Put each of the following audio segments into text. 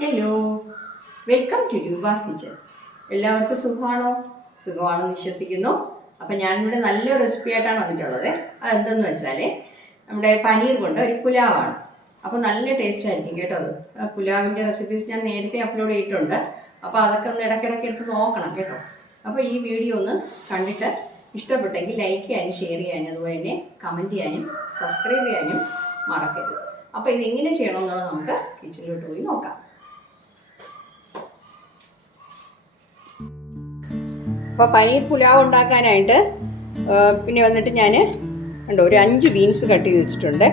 Hello, welcome to Roopa's kitchen. എല്ലാവർക്കും സുഖമാണോ? സുഖമാണെന്ന് വിശ്വസിക്കുന്നു. അപ്പം ഞാനിവിടെ നല്ലൊരു റെസിപ്പി ആയിട്ടാണ് വന്നിട്ടുള്ളത്. അതെന്തെന്ന് വെച്ചാൽ നമ്മുടെ പനീർ കൊണ്ട് ഒരു പുലാവാണ്. അപ്പോൾ നല്ല ടേസ്റ്റ് ആയിരിക്കും കേട്ടോ. അത് പുലാവിൻ്റെ റെസിപ്പീസ് ഞാൻ നേരത്തെ അപ്ലോഡ് ചെയ്തിട്ടുണ്ട്. അപ്പോൾ അതൊക്കെ ഒന്ന് ഇടയ്ക്കിടയ്ക്ക് എടുത്ത് നോക്കണം കേട്ടോ. അപ്പോൾ ഈ വീഡിയോ ഒന്ന് കണ്ടിട്ട് ഇഷ്ടപ്പെട്ടെങ്കിൽ ലൈക്ക് ചെയ്യാനും ഷെയർ ചെയ്യാനും അതുപോലെ തന്നെ കമൻറ്റ് ചെയ്യാനും സബ്സ്ക്രൈബ് ചെയ്യാനും മറക്കരുത്. അപ്പോൾ ഇതെങ്ങനെ ചെയ്യണമെന്നുള്ളത് നമുക്ക് കിച്ചണിലോട്ട് പോയി നോക്കാം. അപ്പോൾ പനീർ പുലാവ് ഉണ്ടാക്കാനായിട്ട് പിന്നെ വന്നിട്ട് ഞാൻ കണ്ടോ ഒരു 5 ബീൻസ് കട്ട് ചെയ്ത് വെച്ചിട്ടുണ്ട്.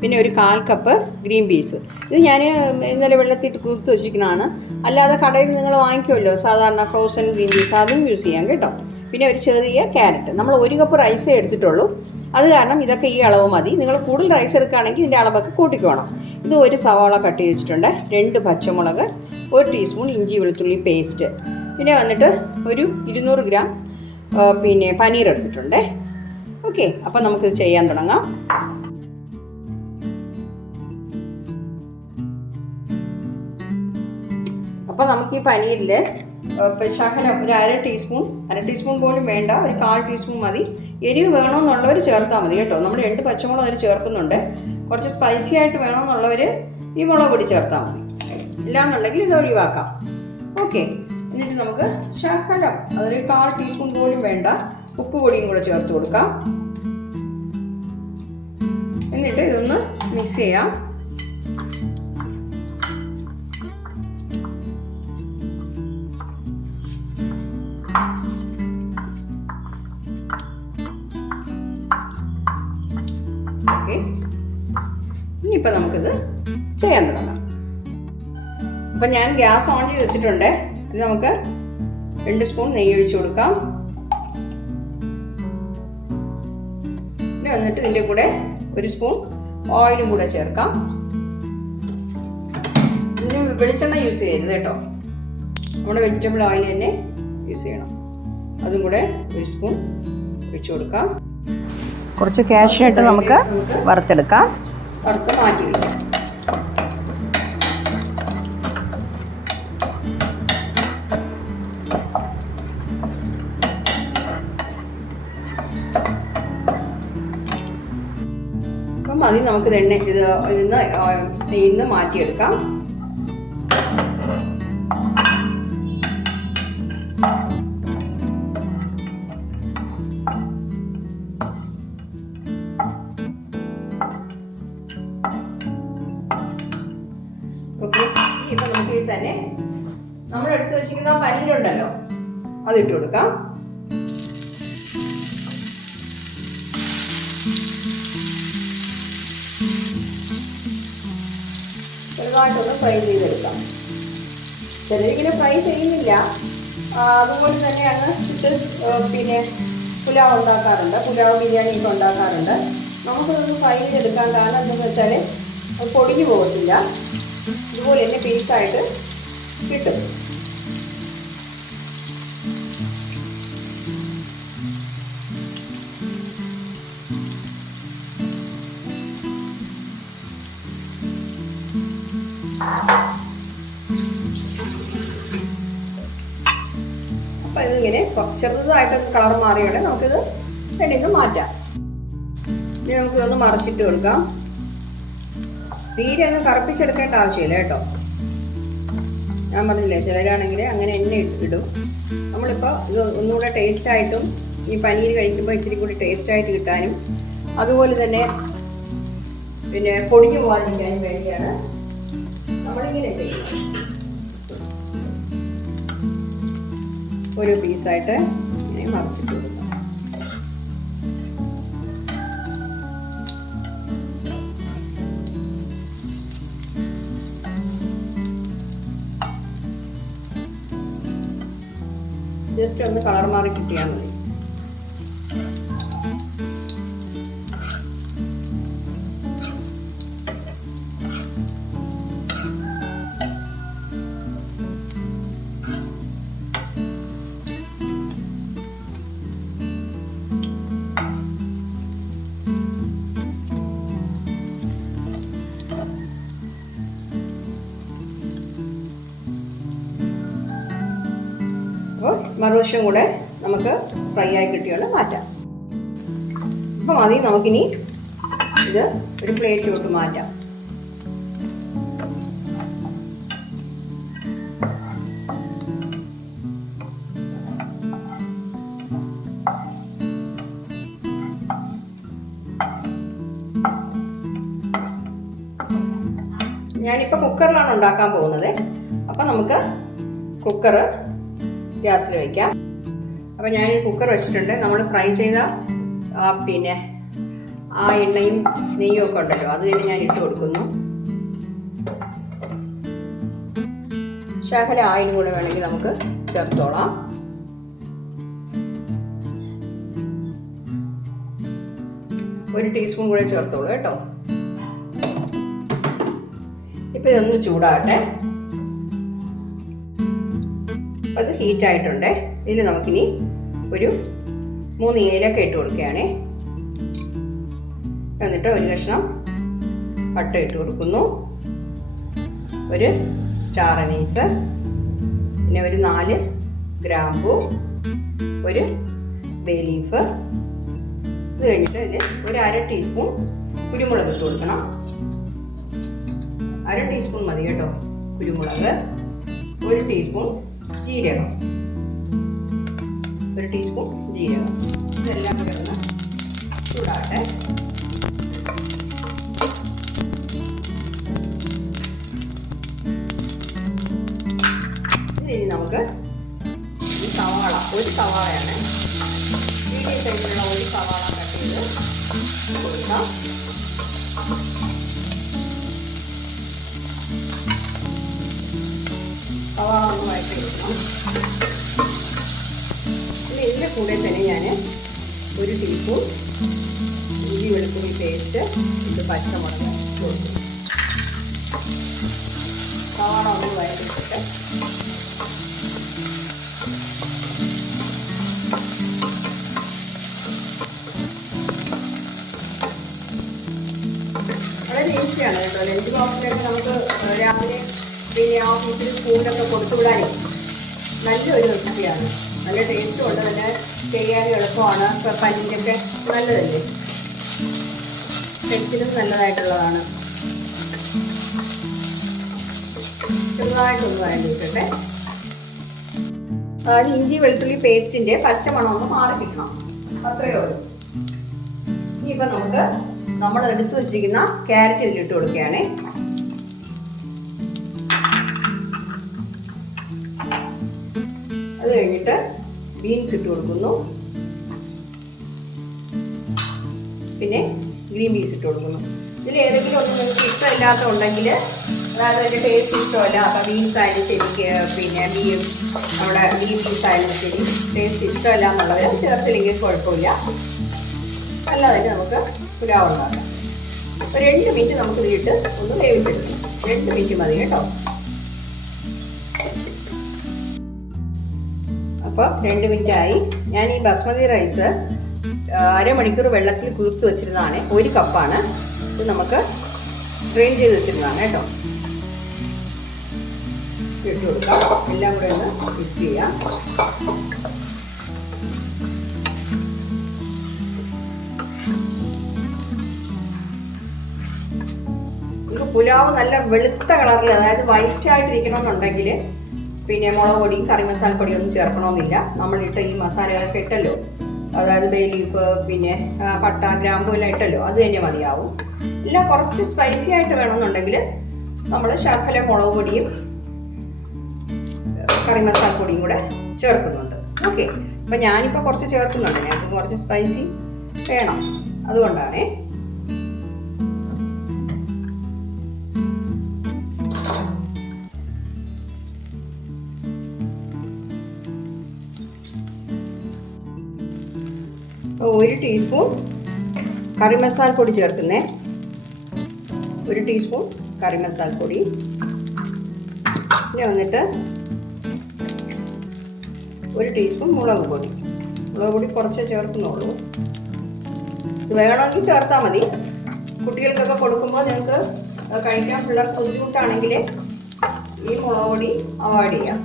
പിന്നെ ഒരു 1/4 കപ്പ് ഗ്രീൻ പീസ്. ഇത് ഞാൻ ഇന്നലെ വെള്ളത്തിട്ട് കുതിർത്ത് വെച്ചിരിക്കുന്നതാണ്. അല്ലാതെ കടയിൽ നിങ്ങൾ വാങ്ങിക്കുമല്ലോ സാധാരണ ഫ്രോസൺ ഗ്രീൻ പീസ്, അതും യൂസ് ചെയ്യാം കേട്ടോ. പിന്നെ ഒരു ചെറിയ ക്യാരറ്റ്. നമ്മൾ 1 കപ്പ് റൈസേ എടുത്തിട്ടുള്ളൂ. അത് കാരണം ഇതൊക്കെ ഈ അളവ് മതി. നിങ്ങൾ കൂടുതൽ റൈസ് എടുക്കുകയാണെങ്കിൽ ഇതിൻ്റെ അളവൊക്കെ കൂട്ടിക്കോണം. ഇത് ഒരു സവാള കട്ട് ചെയ്ത് വെച്ചിട്ടുണ്ട്, 2 പച്ചമുളക്, 1 ടീസ്പൂൺ ഇഞ്ചി വെളുത്തുള്ളി പേസ്റ്റ്, പിന്നെ വന്നിട്ട് ഒരു 200 ഗ്രാം പിന്നെ പനീർ എടുത്തിട്ടുണ്ട്. ഓക്കെ, അപ്പം നമുക്കിത് ചെയ്യാൻ തുടങ്ങാം. അപ്പോൾ നമുക്ക് ഈ പനീരിൽ ശകലം ഒരു അര ടീസ്പൂൺ പോലും വേണ്ട, ഒരു 1/4 ടീസ്പൂൺ മതി. എരിവ് വേണമെന്നുള്ളവർ ചേർത്താൽ മതി കേട്ടോ. നമ്മൾ 2 പച്ചമുളക് അതിൽ ചേർക്കുന്നുണ്ട്. കുറച്ച് സ്പൈസി ആയിട്ട് വേണമെന്നുള്ളവർ ഈ മുളക് പൊടി ചേർത്താൽ മതി. ഇല്ലാന്നുണ്ടെങ്കിൽ ഇത് ഒഴിവാക്കാം. ഓക്കെ, എന്നിട്ട് നമുക്ക് ശകലം അതൊരു 1/4 ടീസ്പൂൺ പോലും വേണ്ട ഉപ്പ് പൊടിയും കൂടെ ചേർത്ത് കൊടുക്കാം. എന്നിട്ട് ഇതൊന്ന് മിക്സ് ചെയ്യാം. ഓക്കെ, ഇനിയിപ്പോൾ നമുക്കിത് ചെയ്യാൻ തുടങ്ങാം. അപ്പം ഞാൻ ഗ്യാസ് ഓൺ ചെയ്ത് വെച്ചിട്ടുണ്ട്. ഇത് നമുക്ക് 2 സ്പൂൺ നെയ്യ് ഒഴിച്ചു കൊടുക്കാം. പിന്നെ എന്നിട്ട് ഇതിൻ്റെ കൂടെ 1 സ്പൂൺ ഓയിലും കൂടെ ചേർക്കാം. ഇതിന് വെളിച്ചെണ്ണ യൂസ് ചെയ്യരുത് കേട്ടോ, നമ്മുടെ വെജിറ്റബിൾ ഓയിൽ തന്നെ യൂസ് ചെയ്യണം. അതും കൂടെ 1 സ്പൂൺ ഒഴിച്ചു കൊടുക്കാം. കുറച്ച് കാഷ്യൂ ഇട്ട് നമുക്ക് വറുത്തെടുക്കാം. വറുത്ത് മാറ്റി വയ്ക്കാം. അപ്പം അതിൽ നമുക്ക് നെയ്യിൽ നിന്ന് മാറ്റിയെടുക്കാം. ഓക്കെ, ഇപ്പം നമുക്ക് ഇതിൽ തന്നെ നമ്മൾ എടുത്ത് വെച്ചിരിക്കുന്ന പനീരുണ്ടല്ലോ അതിട്ട് കൊടുക്കാം. ചെറുതായിട്ടൊന്ന് ഫ്രൈ ചെയ്തെടുക്കാം. ചിലരിങ്ങനെ ഫ്രൈ ചെയ്യുന്നില്ല, അതുപോലെ തന്നെ അങ്ങ് ഇട്ട് പിന്നെ പുലാവ് ഉണ്ടാക്കാറുണ്ട്, പുലാവ് ബിരിയാണിയൊക്കെ ഉണ്ടാക്കാറുണ്ട്. നമുക്കതൊന്ന് ഫ്രൈ ചെയ്തെടുക്കാൻ കാരണം എന്താണെന്ന് വെച്ചാൽ അത് പൊടിഞ്ഞു പോകത്തില്ല, ഇതുപോലെ തന്നെ പീസായിട്ട് കിട്ടും. അപ്പം ഇതിങ്ങനെ ചെറുതായിട്ടൊക്കെ കളർ മാറിയോടെ നമുക്കിത് എണ്ണയിൽ മാറ്റാം. ഇനി നമുക്കിതൊന്ന് മറിച്ചിട്ട് കൊടുക്കാം. തീരെ അങ്ങ് കറുപ്പിച്ചെടുക്കേണ്ട ആവശ്യമില്ല കേട്ടോ. ഞാൻ പറഞ്ഞില്ലേ, ചിലരാണെങ്കിൽ അങ്ങനെ എണ്ണ ഇടും. നമ്മളിപ്പോൾ ഇത് ഒന്നുകൂടെ ടേസ്റ്റായിട്ടും ഈ പനീർ കഴിക്കുമ്പോൾ ഇത്തിരി കൂടി ടേസ്റ്റായിട്ട് കിട്ടാനും അതുപോലെ തന്നെ പിന്നെ പൊടിഞ്ഞു പോകാതിരിക്കാനും വേണ്ടിയാണ് നമ്മളിങ്ങനെ ചെയ്യുന്നത്. ഒരു പീസായിട്ട് ഇങ്ങനെ മറിച്ചിട്ട് കൊടുക്കാം. ജസ്റ്റ് ഒന്ന് കളർ മാറി കിട്ടിയാൽ മതി. മറുവശം കൂടെ നമുക്ക് ഫ്രൈ ആയി കിട്ടിയോണ്ട് മാറ്റാം. അപ്പം മതി. നമുക്കിനി ഇത് ഒരു പ്ലേറ്റിലോട്ട് മാറ്റാം. ഞാനിപ്പോൾ കുക്കറിലാണ് ഉണ്ടാക്കാൻ പോകുന്നത്. അപ്പം നമുക്ക് കുക്കർ ഗ്യാസിൽ വയ്ക്കാം. അപ്പം ഞാനൊരു കുക്കർ വെച്ചിട്ടുണ്ട്. നമ്മൾ ഫ്രൈ ചെയ്ത പിന്നെ ആ എണ്ണയും നെയ്യും ഒക്കെ ഉണ്ടല്ലോ, അത് തന്നെ ഞാൻ ഇട്ട് കൊടുക്കുന്നു. ശകല ആയിലും കൂടെ വേണമെങ്കിൽ നമുക്ക് ചേർത്തോളാം. ഒരു ടീസ്പൂൺ കൂടെ ചേർത്തോളൂ കേട്ടോ. ഇപ്പം ഇതൊന്ന് ചൂടാകട്ടെ. അത് ഹീറ്റായിട്ടുണ്ട്. ഇതിൽ നമുക്കിനി ഒരു 3 ഏലക്ക ഇട്ട് കൊടുക്കുകയാണേ. എന്നിട്ട് ഒരു കഷ്ണം പട്ട ഇട്ട് കൊടുക്കുന്നു, ഒരു സ്റ്റാർ അനീസ്, പിന്നെ ഒരു 4 ഗ്രാമ്പൂ, ഒരു ബേ ലീഫ്. ഇത് കഴിഞ്ഞിട്ട് ഇതിൽ ഒരു 1/2 ടീസ്പൂൺ കുരുമുളക് ഇട്ട് കൊടുക്കണം. 1/2 ടീസ്പൂൺ മതി കേട്ടോ കുരുമുളക്. 1 ടീസ്പൂൺ ജീരകം, 1 ടീസ്പൂൺ ജീരകം. ഇതെല്ലാം കൂടെ ഒന്ന് ചൂടാട്ടെ. ഇനി നമുക്ക് ഈ സവാള, ഒരു സവാളയാണ്, മീഡിയം സൈസിലുള്ള ഒരു സവാള കട്ട് ചെയ്ത് കൊടുക്കാം. സവാള ഒന്ന് വഴറ്റി കൊടുക്കണം. പിന്നെ ഇതിൻ്റെ കൂടെ തന്നെ ഞാൻ 1 ടീസ്പൂൺ ഇഞ്ചി വെളുത്തുള്ളി പേസ്റ്റ്, ഇത് പച്ചമുളക് കൊടുക്കും. സവാള ഒന്ന് വഴറ്റിട്ട് വളരെ ഈസിയാണ് കേട്ടോ. ലഞ്ച് ബോക്സിലൊക്കെ നമുക്ക് രാവിലെ പിന്നെ ഓഫീസിൽ സ്കൂളിലൊക്കെ കൊടുത്തുവിടാനും നല്ലൊരു റെസിപ്പിയാണ്. നല്ല ടേസ്റ്റും ഉണ്ട്, നല്ല ചെയ്യാനും എളുപ്പമാണ്. പല്ലിൻ്റെയൊക്കെ നല്ലതല്ലേ, ഹെൽത്തിനും നല്ലതായിട്ടുള്ളതാണ്. ചെറുതായിട്ടൊന്ന് വഴറ്റിയിട്ടെ. അതായത് ഇഞ്ചി വെളുത്തുള്ളി പേസ്റ്റിൻ്റെ പച്ചമണം ഒന്ന് മാറി കിട്ടണം, അത്രയേ ഉള്ളൂ. ഇനിയിപ്പോൾ നമുക്ക് നമ്മൾ എടുത്തു വച്ചിരിക്കുന്ന ക്യാരറ്റ് ഇതിലിട്ട് കൊടുക്കുകയാണേ. അത് കഴിഞ്ഞിട്ട് ബീൻസ് ഇട്ട് കൊടുക്കുന്നു, പിന്നെ ഗ്രീൻ പീസ് ഇട്ട് കൊടുക്കുന്നു. ഇതിൽ ഏതെങ്കിലും ഒന്നും നിങ്ങൾക്ക് ഇഷ്ടമില്ലാത്ത ഉണ്ടെങ്കിൽ, അതായത് അതിൻ്റെ ടേസ്റ്റ് ഇഷ്ടമല്ല, അപ്പോൾ ബീൻസ് ആയാലും ശരി, പിന്നെ നമ്മുടെ ഗ്രീൻ പീസ് ആയാലും ശരി, ടേസ്റ്റ് ഇഷ്ടമല്ല എന്നുള്ളവർ ചേർത്തില്ലെങ്കിൽ കുഴപ്പമില്ല. അല്ലാതെ നമുക്ക് പുലാവ് ഉണ്ടാക്കാം. ഒരു 2 മിനിറ്റ് നമുക്ക് ഇതിലിട്ട് ഒന്ന് വേവിച്ചെടുക്കണം. 2 മിനിറ്റ് മതി കേട്ടോ. അപ്പോൾ 2 മിനിറ്റായി. ഞാൻ ഈ ബസ്മതി റൈസ് അരമണിക്കൂർ വെള്ളത്തിൽ കുതിർത്ത് വെച്ചിരുന്നതാണ്. 1 കപ്പാണ്. ഇത് നമുക്ക് ഡ്രെയിൻ ചെയ്ത് വെച്ചിരുന്നതാണ് കേട്ടോ. ഇട്ട് കൊടുക്കാം. എല്ലാം കൂടെ ഒന്ന് മിക്സ് ചെയ്യാം. നമുക്ക് പുലാവ് നല്ല വെളുത്ത കളറിൽ, അതായത് വൈറ്റ് ആയിട്ടിരിക്കണമെന്നുണ്ടെങ്കിൽ പിന്നെ മുളക് പൊടിയും കറി മസാലപ്പൊടിയും ഒന്നും ചേർക്കണമെന്നില്ല. നമ്മളിട്ട ഈ മസാലകളൊക്കെ ഇട്ടല്ലോ, അതായത് ബേ ലീഫ്, പിന്നെ പട്ട, ഗ്രാമ്പു എല്ലാം ഇട്ടല്ലോ, അത് തന്നെ മതിയാവും. ഇല്ല കുറച്ച് സ്പൈസി ആയിട്ട് വേണമെന്നുണ്ടെങ്കിൽ നമ്മൾ ശകല മുളക് പൊടിയും കറി മസാലപ്പൊടിയും കൂടെ ചേർക്കുന്നുണ്ട്. ഓക്കെ, അപ്പം ഞാനിപ്പോൾ കുറച്ച് ചേർക്കുന്നുണ്ട്. ഞങ്ങൾക്ക് കുറച്ച് സ്പൈസി വേണം, അതുകൊണ്ടാണേ. ഒരു ടീസ്പൂൺ കറി മസാലപ്പൊടി ചേർക്കുന്നേ. 1 ടീസ്പൂൺ കറി മസാലപ്പൊടി. പിന്നെ വന്നിട്ട് 1 ടീസ്പൂൺ മുളക് പൊടി. മുളക് പൊടി കുറച്ചേ ചേർക്കുന്നുള്ളൂ. വേണമെങ്കിൽ ചേർത്താൽ മതി. കുട്ടികൾക്കൊക്കെ കൊടുക്കുമ്പോൾ നിങ്ങൾക്ക് കഴിക്കാൻ പിള്ളേർക്ക് ബുദ്ധിമുട്ടാണെങ്കിൽ ഈ മുളക് പൊടി അവോയ്ഡ് ചെയ്യാം.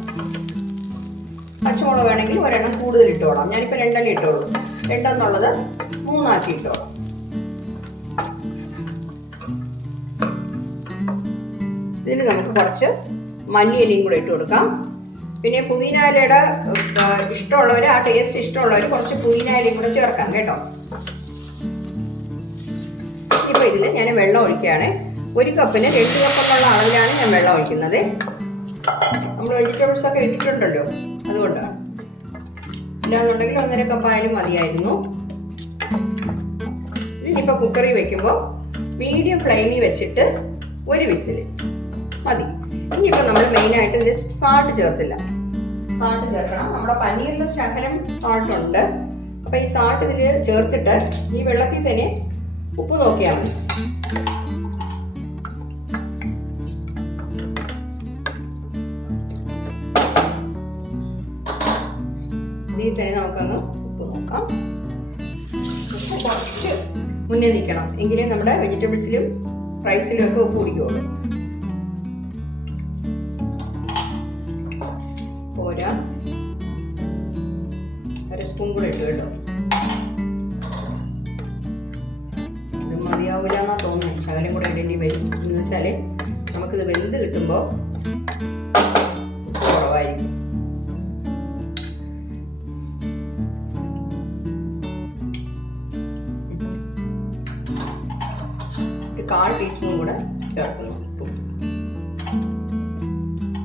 പച്ചമുളക് വേണമെങ്കിൽ ഒരെണ്ണം കൂടുതൽ ഇട്ടോളാം. ഞാനിപ്പോൾ 2 ഇട്ടോളൂ. 2 എന്നുള്ളത് 3 ഇട്ടോളാം. ഇതിൽ നമുക്ക് കുറച്ച് മല്ലിയിലയും കൂടെ ഇട്ട് കൊടുക്കാം. പിന്നെ പുതിന ഇലയുടെ ഇഷ്ടമുള്ളവർ, ആ ടേസ്റ്റ് ഇഷ്ടമുള്ളവർ കുറച്ച് പുതിന ഇലയും കൂടെ ചേർക്കാം കേട്ടോ. ഇപ്പോൾ ഇതിൽ ഞാൻ വെള്ളം ഒഴിക്കുകയാണ്. 1 കപ്പിന് 2 കപ്പെന്നുള്ള അളവിലാണ് ഞാൻ വെള്ളം ഒഴിക്കുന്നത്. നമ്മൾ വെജിറ്റബിൾസ് ഒക്കെ ഇട്ടിട്ടുണ്ടല്ലോ, അതുകൊണ്ടാണ്. ഇല്ലാന്നുണ്ടെങ്കിൽ 1.5 കപ്പായാലും മതിയായിരുന്നു. ഇതിനിപ്പോൾ കുക്കറിൽ വെക്കുമ്പോൾ മീഡിയം ഫ്ലെയിമിൽ വെച്ചിട്ട് 1 വിസിൽ മതി. ഇനിയിപ്പോൾ നമ്മൾ മെയിനായിട്ട് ഇതിൽ സാൾട്ട് ചേർത്തില്ല. സാൾട്ട് ചേർക്കണം. നമ്മുടെ പനീറിൽ ശകലം സാൾട്ട് ഉണ്ട്. അപ്പോൾ ഈ സാൾട്ട് ഇതിൽ ചേർത്തിട്ട് ഈ വെള്ളത്തിൽ തന്നെ ഉപ്പ് നോക്കിയാൽ മതി. ഇതിൽ തന്നെ നമുക്കങ്ങ് ഉപ്പ് നോക്കാം. ഉപ്പ് കുറച്ച് മുന്നേ നിൽക്കണം, എങ്കിലേ നമ്മുടെ വെജിറ്റബിൾസിലും റൈസിലും ഒക്കെ ഉപ്പ് പിടിക്കുള്ളൂ. പോരാ, 1 സ്പൂൺ കൂടെ ഇട്ടു കേട്ടോ. ഇത് മതിയാവില്ല എന്നാ തോന്നുന്നത്. ശകലം കൂടെ ഇടേണ്ടി വരും. എന്ന് വെച്ചാൽ നമുക്കിത് വെന്ത് കിട്ടുമ്പോൾ കുറവായിരിക്കും. ഒരു 1/4 ടീസ്പൂൺ കൂടെ ചേർക്കുന്നു.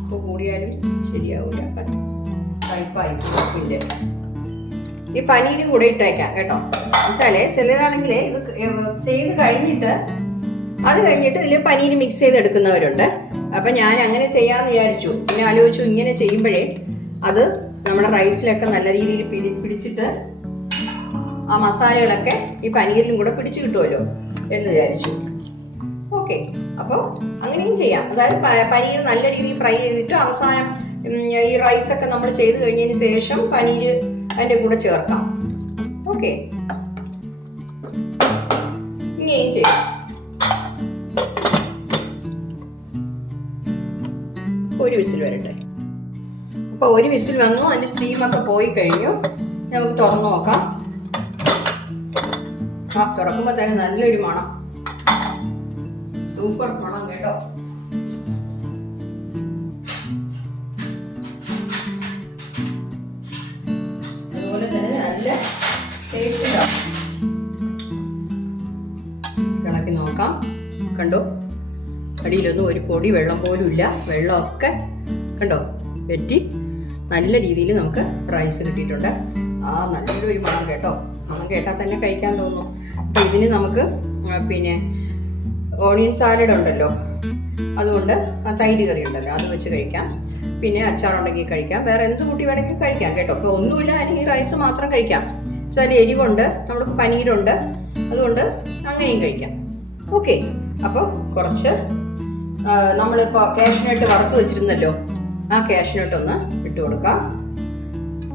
ഉപ്പ് കൂടിയാലും ശരിയാവില്ല, കയ്പായി ഉപ്പിൻ്റെ. ഈ പനീരും കൂടെ ഇട്ടേക്കാം കേട്ടോ. എന്നുവെച്ചാൽ ചിലരാണെങ്കിൽ ഇത് ചെയ്ത് കഴിഞ്ഞിട്ട് ഇതിൽ പനീർ മിക്സ് ചെയ്തെടുക്കുന്നവരുണ്ട്. അപ്പം ഞാൻ അങ്ങനെ ചെയ്യാമെന്ന് വിചാരിച്ചു. പിന്നെ ആലോചിച്ചു, ഇങ്ങനെ ചെയ്യുമ്പോഴേ അത് നമ്മുടെ റൈസിലൊക്കെ നല്ല രീതിയിൽ പിടിച്ചിട്ട് ആ മസാലകളൊക്കെ ഈ പനീരിലും കൂടെ പിടിച്ചു കിട്ടുമല്ലോ എന്ന് വിചാരിച്ചു. ഓക്കെ, അപ്പോൾ അങ്ങനെയും ചെയ്യാം. അതായത് പനീർ നല്ല രീതിയിൽ ഫ്രൈ ചെയ്തിട്ട് അവസാനം ഈ റൈസൊക്കെ നമ്മൾ ചെയ്ത് കഴിഞ്ഞതിന് ശേഷം പനീർ അതിൻ്റെ കൂടെ ചേർക്കാം. ഓക്കെ, ഇങ്ങനെയും ചെയ്യാം. ഒരു വിസിൽ വരട്ടെ. അപ്പോൾ 1 വിസിൽ വന്നു. അതിൻ്റെ സ്റ്റീമൊക്കെ പോയി കഴിഞ്ഞു. നമുക്ക് തുറന്നു നോക്കാം. തുറക്കുമ്പോൾ തന്നെ നല്ലൊരു മണം, സൂപ്പർ മണം കേട്ടോ. അതുപോലെ തന്നെ നല്ല ടേസ്റ്റ് ഉണ്ടാവും. ഇളക്കി നോക്കാം. കണ്ടോ, അടിയിലൊന്നും ഒരു പൊടി വെള്ളം പോലും ഇല്ല. വെള്ളമൊക്കെ കണ്ടോ വെറ്റി നല്ല രീതിയിൽ നമുക്ക് റൈസ് കിട്ടിയിട്ടുണ്ട്. നല്ലൊരു മണം കേട്ടോ. മണം കേട്ടാൽ തന്നെ കഴിക്കാൻ തോന്നുന്നു. അപ്പം ഇതിന് നമുക്ക് പിന്നെ ഓണിയൻ സാലഡ് ഉണ്ടല്ലോ, അതുകൊണ്ട് തൈര് കറി ഉണ്ടല്ലോ, അത് വെച്ച് കഴിക്കാം. പിന്നെ അച്ചാറുണ്ടെങ്കിൽ കഴിക്കാം. വേറെ എന്ത് കൂട്ടി വേണമെങ്കിലും കഴിക്കാം കേട്ടോ. ഇപ്പോൾ ഒന്നുമില്ല, അതിന് ഈ റൈസ് മാത്രം കഴിക്കാം. ചില എരിവുണ്ട്, നമ്മൾക്ക് പനീരുണ്ട്, അതുകൊണ്ട് അങ്ങനെയും കഴിക്കാം. ഓക്കെ, അപ്പോൾ കുറച്ച് നമ്മളിപ്പോൾ കാഷ്നട്ട് വറുത്ത് വെച്ചിരുന്നല്ലോ, ആ കാഷ്നട്ട് ഒന്ന് ഇട്ട് കൊടുക്കാം.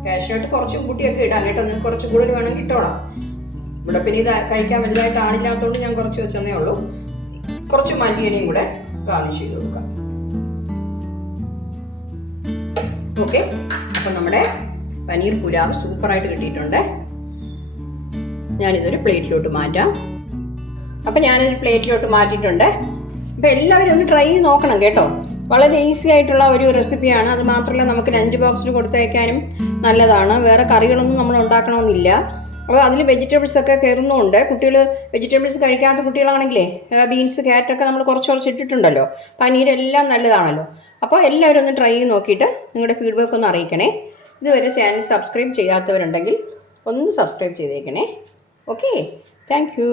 കാഷ്നട്ട് കുറച്ചും കൂട്ടിയൊക്കെ ഇടാം കേട്ടോ. നിങ്ങൾക്ക് കുറച്ച് കൂടുതൽ വേണമെങ്കിൽ ഇട്ടോളാം. ഇവിടെ പിന്നെ ഇത് കഴിക്കാൻ വലുതായിട്ട് ആളില്ലാത്തതുകൊണ്ട് ഞാൻ കുറച്ച് വെച്ചതേ ഉള്ളൂ. കുറച്ച് മല്ലിയിലയും കൂടെ ഗാർണിഷ് ചെയ്ത് കൊടുക്കാം. ഓക്കെ, അപ്പം നമ്മുടെ പനീർ പുലാവ് സൂപ്പറായിട്ട് കിട്ടിയിട്ടുണ്ട്. ഞാനിതൊരു പ്ലേറ്റിലോട്ട് മാറ്റാം. അപ്പം ഞാനൊരു പ്ലേറ്റിലോട്ട് മാറ്റിയിട്ടുണ്ട്. അപ്പം എല്ലാവരും ഒന്ന് ട്രൈ ചെയ്ത് നോക്കണം കേട്ടോ. വളരെ ഈസി ആയിട്ടുള്ള ഒരു റെസിപ്പിയാണ്. അത് മാത്രമല്ല നമുക്ക് ലഞ്ച് ബോക്സിൽ കൊടുത്തയക്കാനും നല്ലതാണ്. വേറെ കറികളൊന്നും നമ്മൾ ഉണ്ടാക്കണമെന്നില്ല. അപ്പോൾ അതിൽ വെജിറ്റബിൾസൊക്കെ കയറുന്നുമുണ്ട്. കുട്ടികൾ വെജിറ്റബിൾസ് കഴിക്കാത്ത കുട്ടികളാണെങ്കിലേ ബീൻസ്, ക്യാരറ്റൊക്കെ നമ്മൾ കുറച്ച് ഇട്ടിട്ടുണ്ടല്ലോ. പനീരെല്ലാം നല്ലതാണല്ലോ. അപ്പോൾ എല്ലാവരും ഒന്ന് ട്രൈ ചെയ്ത് നോക്കിയിട്ട് നിങ്ങളുടെ ഫീഡ്ബാക്ക് ഒന്ന് അറിയിക്കണേ. ഇതുവരെ ചാനൽ സബ്സ്ക്രൈബ് ചെയ്യാത്തവരുണ്ടെങ്കിൽ ഒന്ന് സബ്സ്ക്രൈബ് ചെയ്തേക്കണേ. Okay, thank you.